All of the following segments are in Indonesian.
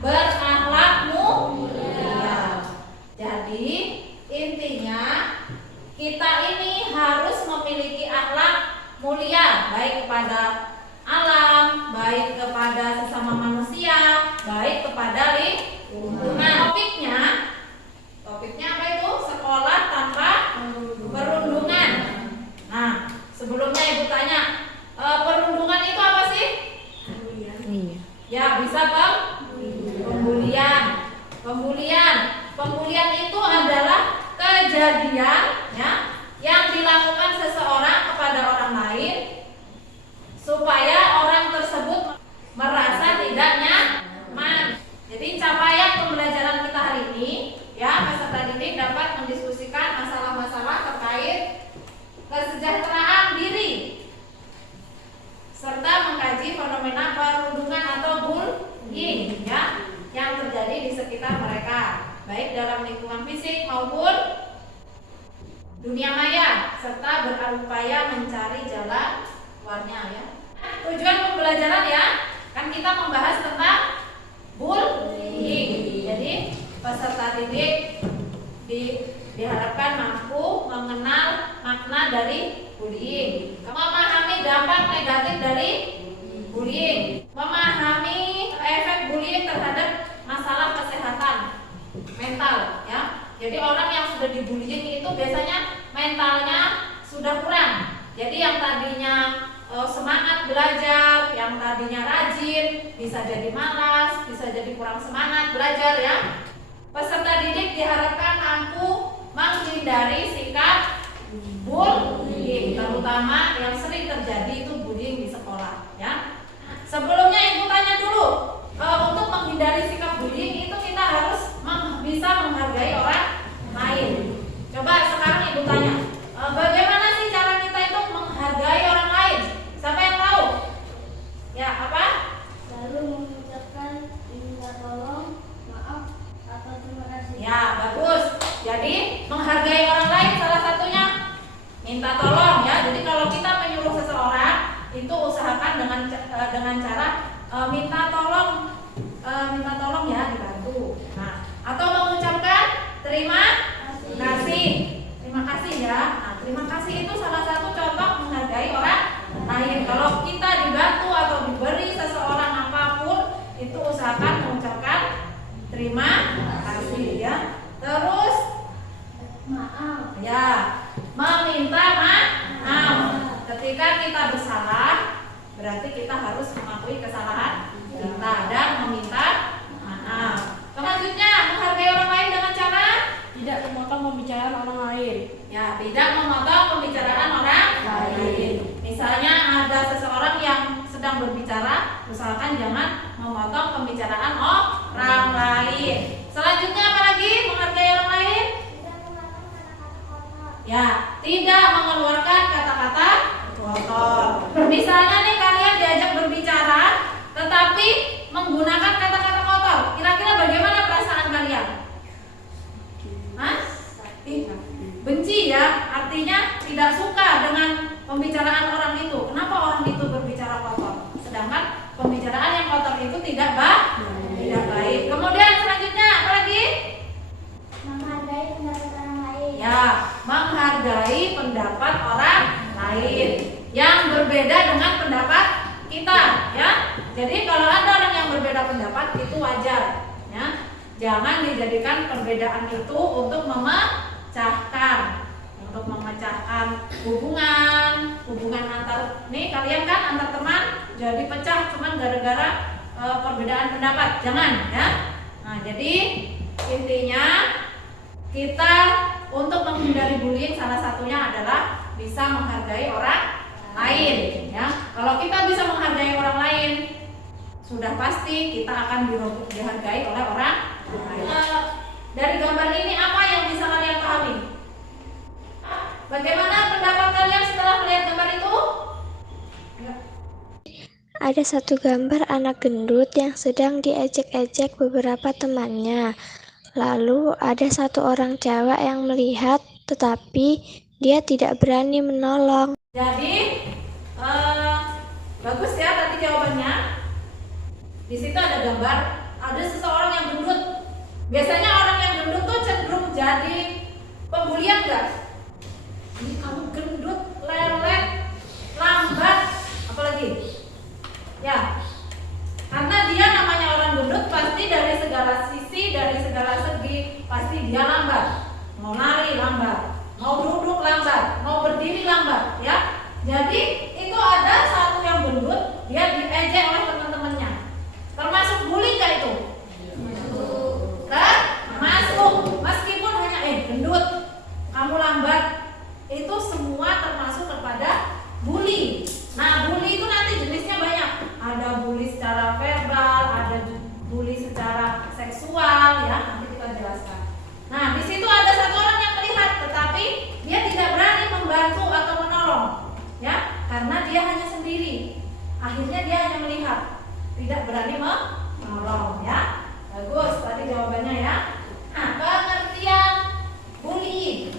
berakhlak mulia. Jadi intinya kita ini harus memiliki akhlak mulia, baik kepada alam, baik kepada sesama manusia, baik kepada lingkungan. Topiknya apa itu? Sekolah tanpa perundungan. Nah, sebelumnya Ibu tanya, perundungan itu apa sih? Ya, bisa Pembulian itu adalah kejadian ya yang dilakukan seseorang kepada orang lain supaya orang tersebut merasa tidak nyaman. Jadi capaian pembelajaran kita hari ini ya, peserta didik dapat mendiskusikan masalah-masalah terkait kesejahteraan diri serta mengkaji fenomena perundungan atau bullying ya yang terjadi di sekitar mereka, baik dalam lingkungan fisik maupun dunia maya, serta berupaya mencari jalan keluarnya ya. Tujuan pembelajaran ya, kan kita membahas tentang bullying. Jadi peserta didik diharapkan mampu mengenal makna dari bullying, memahami dampak negatif dari bullying, memahami efek bullying terhadap masalah kesehatan mental ya. Jadi orang yang sudah dibullying itu biasanya mentalnya sudah kurang. Jadi yang tadinya semangat belajar, yang tadinya rajin, bisa jadi malas, bisa jadi kurang semangat belajar ya. Peserta didik diharapkan mampu menghindari sikap bullying, terutama yang sering terjadi itu bullying di sekolah ya. Sebelumnya Ibu tanya dulu, untuk menghindari sikap bullying itu kita harus bisa menghargai orang lain. Coba sekarang Ibu tanya, bagaimana sih cara kita itu menghargai orang lain? Siapa yang tahu? Ya, apa? Lalu mengucapkan minta tolong, maaf, atau terima kasih. Ya, bagus. Jadi menghargai orang lain salah satunya minta tolong ya. Jadi kalau kita menyuruh seseorang itu usahakan dengan cara minta tolong ya, dibantu. Nah, atau mengucapkan terima kasih. Terima kasih ya. Nah, terima kasih itu salah satu contoh menghargai orang lain. Kalau kita dibantu atau diberi seseorang apapun, itu usahakan mengucapkan terima kasih ya. Terus Maaf. ya, meminta maaf. Ketika kita bersalah, berarti kita harus mengakui kesalahan kita dan meminta maaf. Selanjutnya, menghargai orang lain dengan cara Tidak memotong pembicaraan orang lain. ya, tidak memotong pembicaraan orang lain. Misalnya ada seseorang yang sedang berbicara, usahakan jangan memotong pembicaraan orang lain. Selanjutnya apa lagi? Menghargai orang lain? Ya, tidak mengeluarkan kata-kata kotor. Misalnya nih kalian diajak berbicara, tetapi menggunakan kata-kata kotor. Kira-kira bagaimana perasaan kalian? Hah? Benci ya, artinya tidak suka dengan pembicaraan orang itu. Kenapa orang itu berbicara kotor? Sedangkan pembicaraan yang kotor itu tidak baik. Kemudian selanjutnya apa lagi? Menghargai pendapat orang lain. Ya, menghargai pendapat orang lain yang berbeda dengan pendapat kita ya. Jadi kalau ada orang yang berbeda pendapat itu wajar ya. Jangan dijadikan perbedaan itu untuk memecahkan hubungan antar nih kalian kan antar teman jadi pecah cuman gara-gara perbedaan pendapat. Jangan ya. Nah, jadi intinya kita untuk menghindari bullying salah satunya adalah bisa menghargai orang lain ya. Kalau kita bisa menghargai orang lain, sudah pasti kita akan dihargai oleh orang lain. Dari gambar ini apa yang bisa kalian pahami? Bagaimana pendapat kalian setelah melihat gambar itu? Ada satu gambar anak gendut yang sedang diejek-ejek beberapa temannya. Lalu ada satu orang cewek yang melihat, tetapi dia tidak berani menolong. Jadi bagus ya tadi jawabannya. Di situ ada gambar ada seseorang yang gendut. Biasanya orang yang gendut tuh cenderung jadi pembulian nggak? Ini kamu gendut, lelet, lambat, apalagi? Ya, karena dia namanya orang gendut pasti dari segala sisi, dari segala segi pasti dia lambat. Mau lari lambat, mau duduk lambat, mau berdiri lambat, ya. Jadi itu ada satu yang gendut, dia diejek oleh teman-temannya. Termasuk bully nggak itu? Kan? Masuk, meskipun hanya gendut, kamu lambat, itu semua termasuk kepada bully. Nah, bully itu nanti jenisnya banyak. Ada bully secara verbal, ada bully secara seksual, ya. Nanti kita jelaskan. Nah, di situ ada satu orang yang melihat, tetapi dia tidak berani membantu atau menolong, ya, karena dia hanya sendiri. Akhirnya dia hanya melihat, tidak berani menolong, ya. Bagus, tadi jawabannya ya. Nah, pengertian bullying.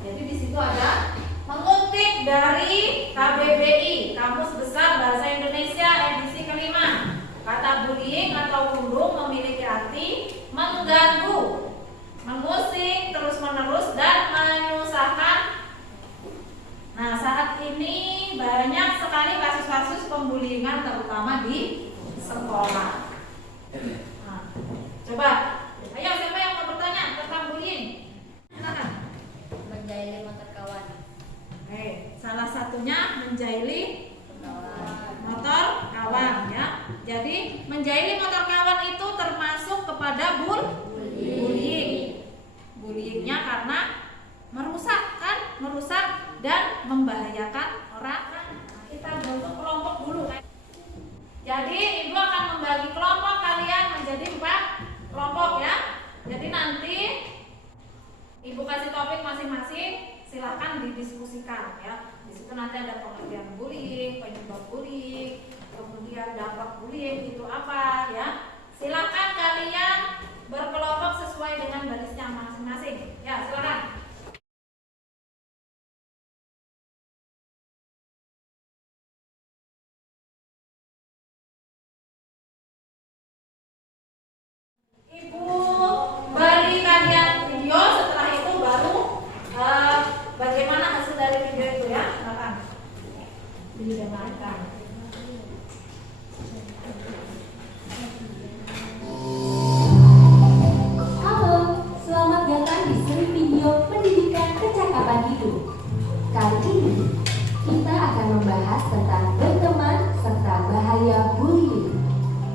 Jadi di situ ada mengutip dari KBBI, Kamus Besar Bahasa Indonesia edisi kelima. Kata bullying atau bulung memiliki arti mengganggu, mengusik terus-menerus dan menyusahkan. Nah, saat ini banyak sekali kasus-kasus pembuliingan terutama di sekolah. Nah, coba, ayo siapa yang mau bertanya tentang bullying? Silakan. Menjahili motor kawan. Salah satunya menjahili motor kawan, ya. Jadi menjahili motor kawan itu termasuk kepada bullying. Bullyingnya karena merusak dan membahayakan orang. Kita bentuk kelompok dulu. Jadi ibu akan membagi kelompok kalian menjadi 4 kelompok, ya. Jadi nanti ibu kasih topik masing-masing, silahkan didiskusikan, ya. Di situ nanti ada pengertian bullying, penyebab bullying, kemudian dampak bullying itu apa, ya. Silahkan kalian berkelompok sesuai dengan barisnya masing-masing. Ya, silakan. Ibu beri kalian video, setelah itu baru bagaimana hasil dari video itu, ya. Silakan didengarkan. Halo, selamat datang di seri video pendidikan kecakapan hidup. Kali ini kita akan membahas tentang berteman serta bahaya bullying.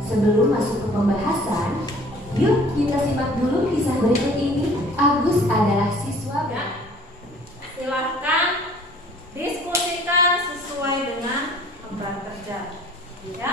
Sebelum masuk ke pembahasan, yuk kita simak dulu kisah berikut ini. Agus adalah siswa. Ya, silahkan diskusikan sesuai dengan beban kerja, ya.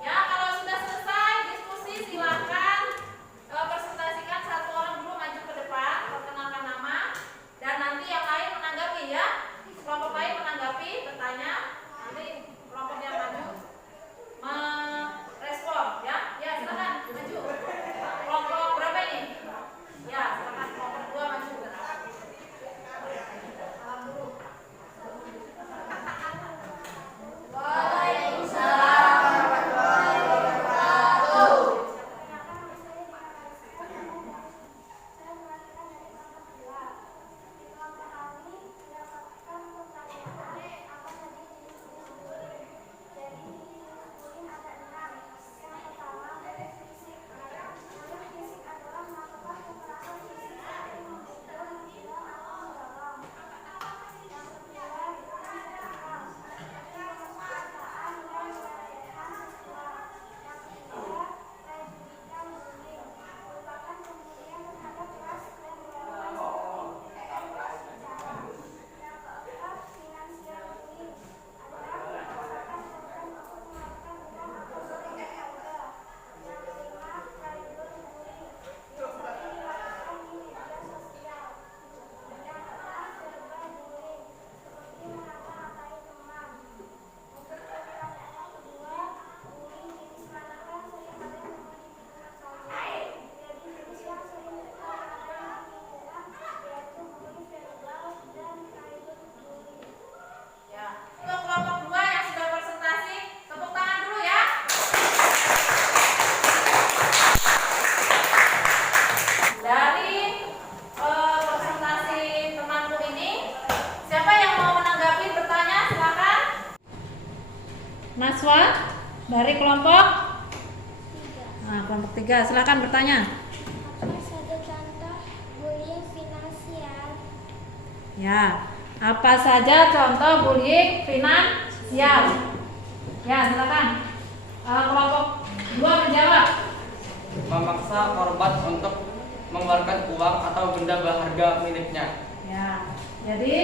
Ya, kalau sudah selesai diskusi, silakan presentasikan, satu orang dulu maju ke depan, perkenalkan nama, dan nanti yang lain menanggapi, ya. Kelompok lain menanggapi, bertanya, nanti kelompok yang maju dari kelompok kelompok 3, silakan bertanya. Apa saja contoh bullying finansial? Ya, apa saja contoh bullying finansial? Ya, silakan. Kelompok 2 menjawab. Memaksa korban untuk mengeluarkan uang atau benda berharga miliknya. Ya, jadi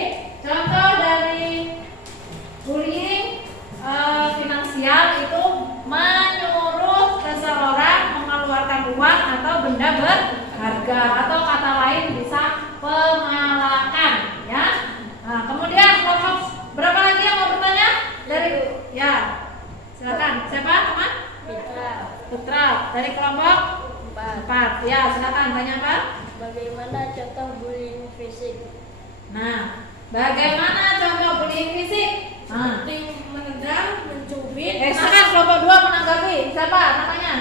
contoh dari bullying finansial itu menyuruh seseorang mengeluarkan uang atau benda berharga, atau kata lain bisa pemalakan, ya. Nah, kemudian kelompok berapa lagi yang mau bertanya? Dari ya, silakan. Siapa teman? Putra. Dari kelompok 4. Ya, silakan tanya apa? Bagaimana contoh bullying fisik? Nah, bagaimana contoh bullying fisik? Seperti menendang, mencubit. Silakan kelompok 2 menanggapi. Siapa namanya?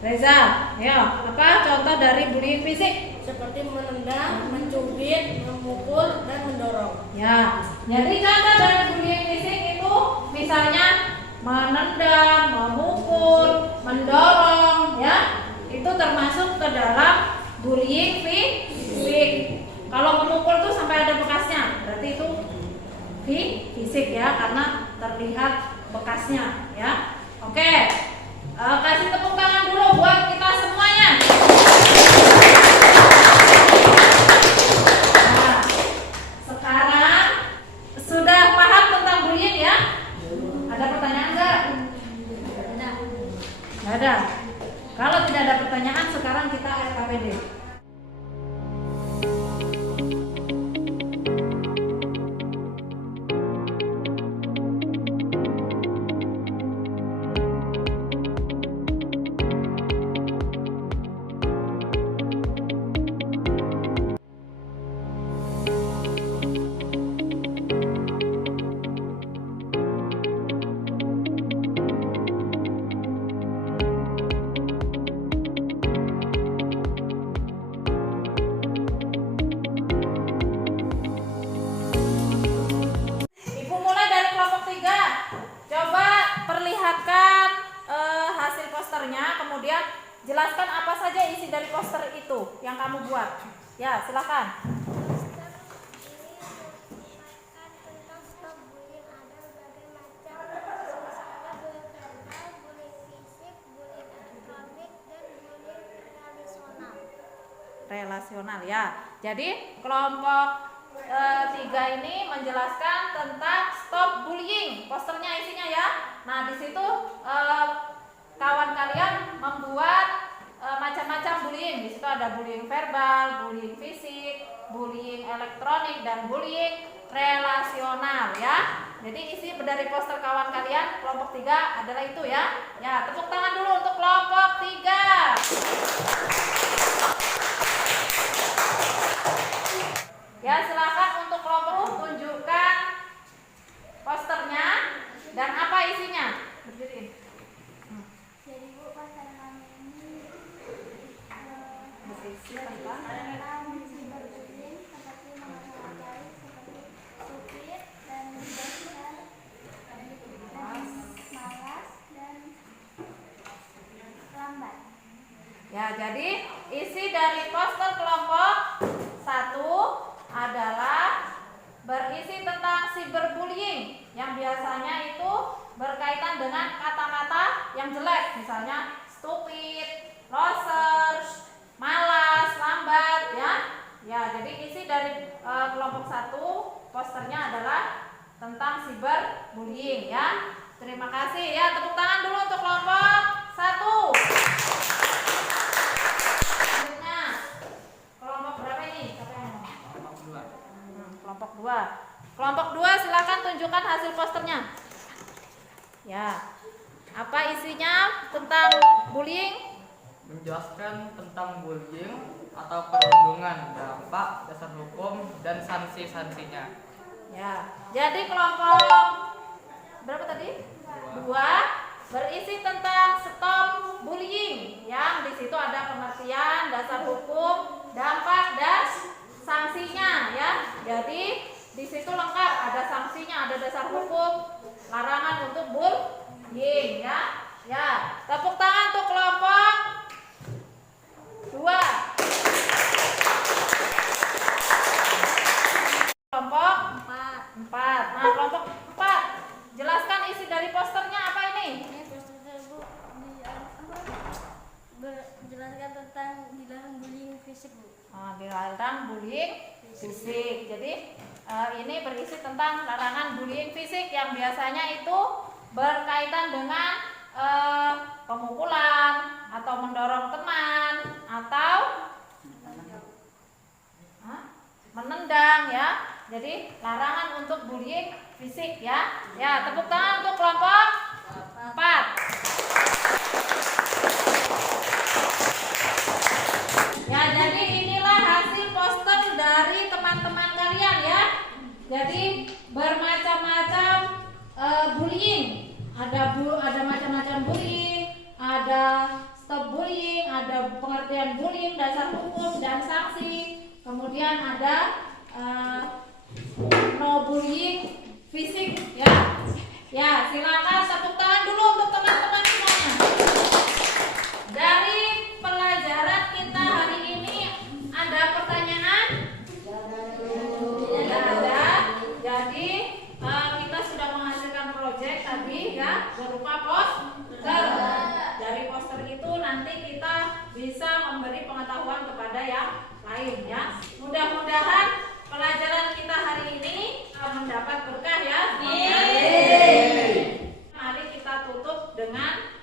Reza. Ya, apa contoh dari bullying fisik? Seperti menendang, mencubit, memukul, dan mendorong. Ya, jadi contoh dari bullying fisik itu misalnya menendang, memukul, mendorong, ya. Itu termasuk ke dalam bullying fisik. Kalau memukul tuh sampai ada bekasnya, berarti itu fisik ya, karena terlihat bekasnya, ya. Oke, kasih tepuk tangan dulu buat kita semuanya. Nah, sekarang sudah paham tentang bullying ya? Ada pertanyaan nggak? Nggak ada. Kalau tidak ada pertanyaan, sekarang kita RKPD. Ibu mulai dari kelompok 3. Coba perlihatkan hasil posternya, kemudian jelaskan apa saja isi dari poster itu yang kamu buat. Ya, silakan. Poster ini memaparkan tentang stop bullying. Ada berbagai macam, misalnya bullying verbal, bullying fisik, bullying elektronik, dan bullying Relasional ya. Jadi kelompok 3 ini menjelaskan tentang stop bullying. Posternya isinya ya. Nah, di situ kawan kalian membuat macam-macam bullying. Di situ ada bullying verbal, bullying fisik, bullying elektronik, dan bullying relasional ya. Jadi isi dari poster kawan kalian kelompok 3 adalah itu ya. Ya, tepuk tangan dulu untuk kelompok 3. Ya, silakan untuk kelompok tunjukkan posternya dan apa isinya. Berdiri. Jadi Bu, poster kami ini Berisi tentang tentang cyberbullying seperti mengancam seperti stupid dan dasar, malas dan lambat. ya, jadi isi dari poster kelompok 1 adalah berisi tentang cyberbullying yang biasanya itu berkaitan dengan kata-kata yang jelek, misalnya stupid, loser, malas, lambat ya. Ya, jadi isi dari kelompok 1 posternya adalah tentang cyberbullying ya. Terima kasih ya, tepuk tangan dulu untuk kelompok 1. Selanjutnya kelompok berapa ini? Siapa yang mau? Kelompok 2. Kelompok 2 silakan tunjukkan hasil posternya. Ya. Apa isinya tentang bullying? Menjelaskan tentang bullying atau perundungan, dampak, dasar hukum, dan sanksi-sanksinya. Ya. Jadi kelompok berapa tadi? 2 berisi tentang stop bullying yang di situ ada pengertian, dasar hukum, dampak, dan sanksinya ya. Jadi di situ lengkap, ada sanksinya, ada dasar hukum, larangan untuk bullying ya. Ya, tepuk tangan untuk kelompok 2. Kelompok 4. Nah, kelompok 4. Jelaskan isi dari posternya apa ini? Ini poster tersebut menjelaskan tentang dilarang bullying fisik, Bu. Dilarang bullying fisik. Jadi ini berisi tentang larangan bullying fisik yang biasanya itu berkaitan dengan pemukulan atau mendorong teman atau menendang ya. Jadi larangan untuk bullying fisik ya. Ya, tepuk tangan untuk kelompok 4. Ya, jadi inilah hasil poster dari teman-teman kalian ya. Jadi bermacam-macam bullying. Ada macam-macam bullying, ada stop bullying, ada pengertian bullying, dasar hukum dan sanksi. Kemudian ada no bullying fisik ya. Ya, silakan tepuk tangan dulu untuk teman-teman semuanya. Dari pelajaran kita hari ini ada pertanyaan? Tidak ada. Jadi kita sudah menghasilkan proyek tadi ya berupa poster. Dari poster itu nanti kita bisa memberi pengetahuan kepada yang lain ya. Mudah-mudahan pelajaran kita hari ini mendapat berkah ya. Mari kita tutup dengan